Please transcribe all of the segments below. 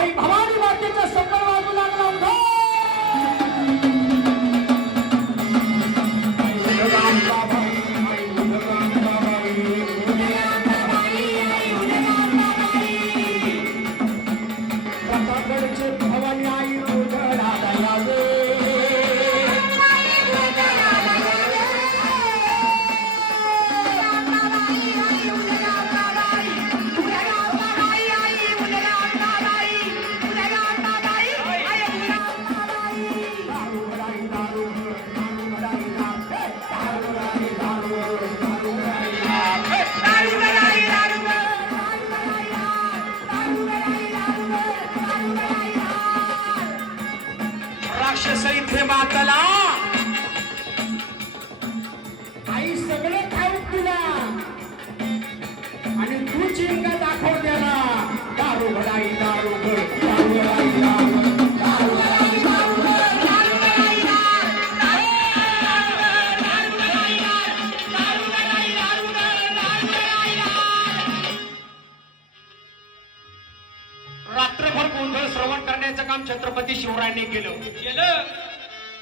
I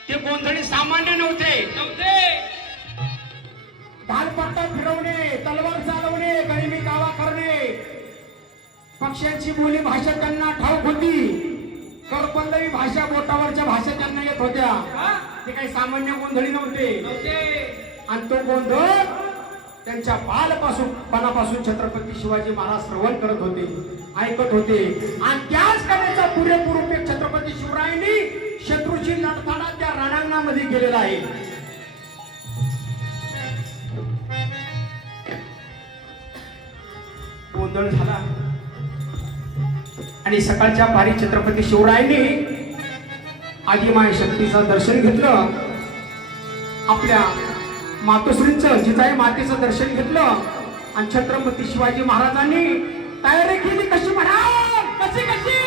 ते गोंधळी सामान्य नव्हते. नव्हते. धालपट्टा फिरवणे तलवार चालवणे गरिबी कावा करणे. पक्ष्यांची बोली भाषा त्यांना ठाऊक होती. करपल्लवी भाषा बोटावरच्या भाषा त्यांना येत होत्या. हा? ते काही सामान्य गोंधळी नव्हते. नव्हते. आणि तो गोंधळ त्यांच्या बालपासून पणापासून छत्रपती शिवाजी महाराज श्रवण करत होते ऐकत होते. आणि त्याच करण्याचा पुरेपूर उपयोग छत्रपती शिवरायांनी शत्रूची लढताना त्या रणांगणामध्ये गेलेला आहे. गोंधळ झाला. आणि सकाळच्या पारी छत्रपती शिवरायांनी आदिमाय शक्तीचं दर्शन घेतलं. आपल्या मातोश्रींचं जिजाई मातेचं दर्शन घेतलं. आणि छत्रपती शिवाजी महाराजांनी तयारी केली कशी म्हणा कशी कशी?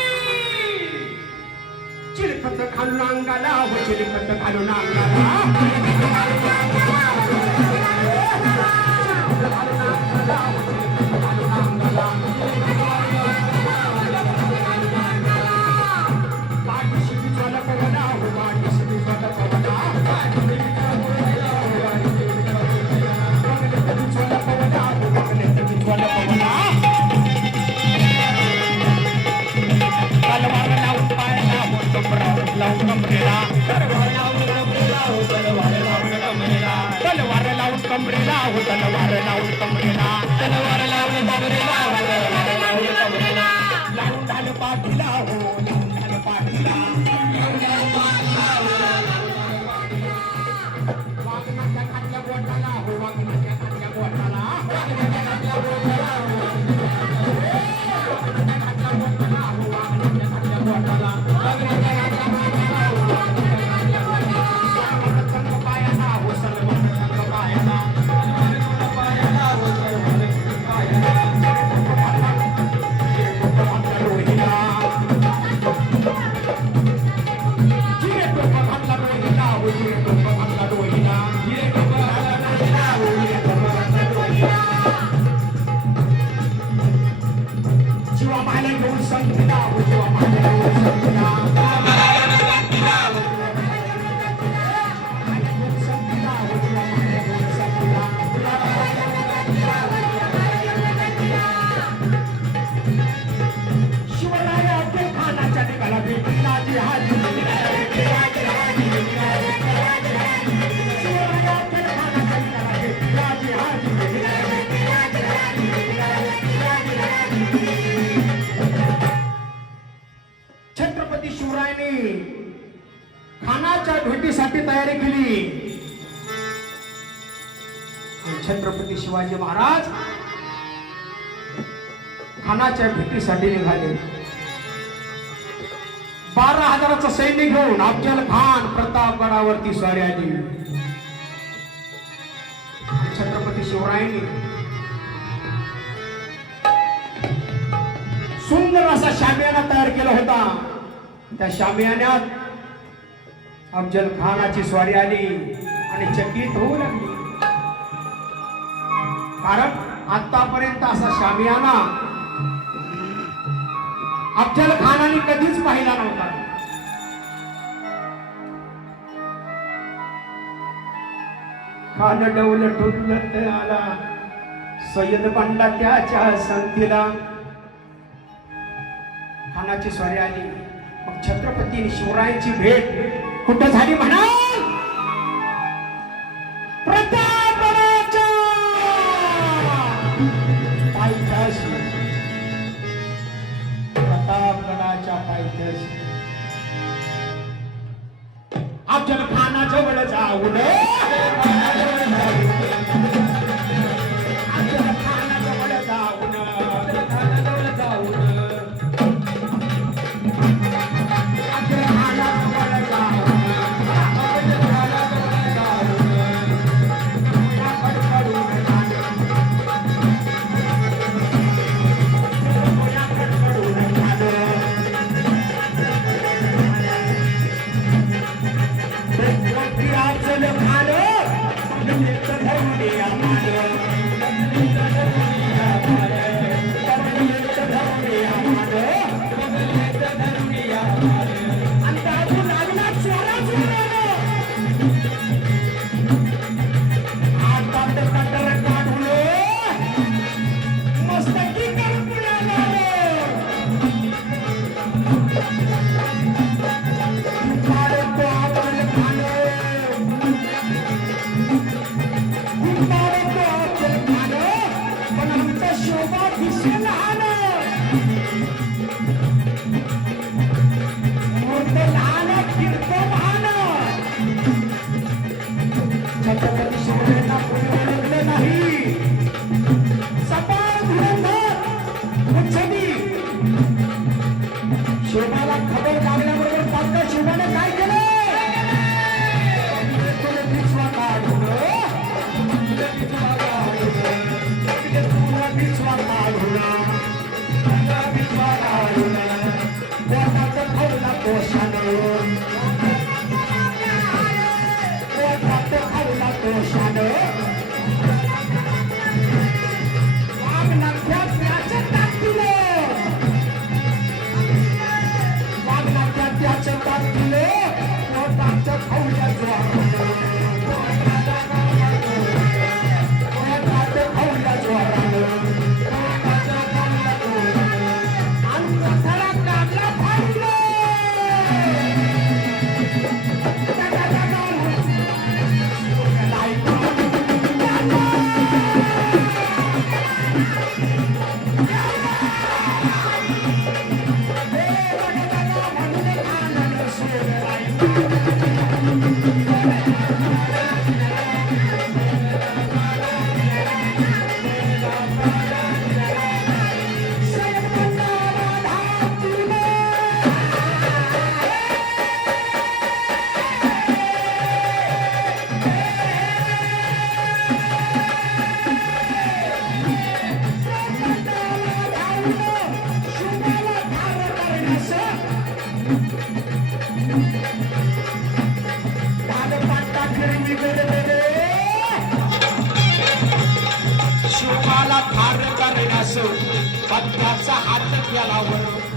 चिलखत घालून अंगाला हो चिलखत घालून खानाच्या भेटीसाठी तयारी केली. छत्रपती शिवाजी महाराज खानाच्या भेटीसाठी निघाले. बारा हजाराचं सैन्य घेऊन अफजल खान प्रतापगडावरती स्वारी आली. छत्रपती शिवरायांनी सुंदर असा शामियाना तयार केला होता. त्या शामियान्यात अफजल खानाची स्वारी आली आणि चकित होऊ लागली. कारण आतापर्यंत असा शामियाना अफजल खानाने कधीच पाहिला नव्हता. खान डवल डुलत आला. सय्यद बनला त्याच्या संतीला खानाची स्वारी आली. छत्रपती शिवरायांची भेट कुठं झाली म्हणा बसून पत्त्याचा हात त्याला वळून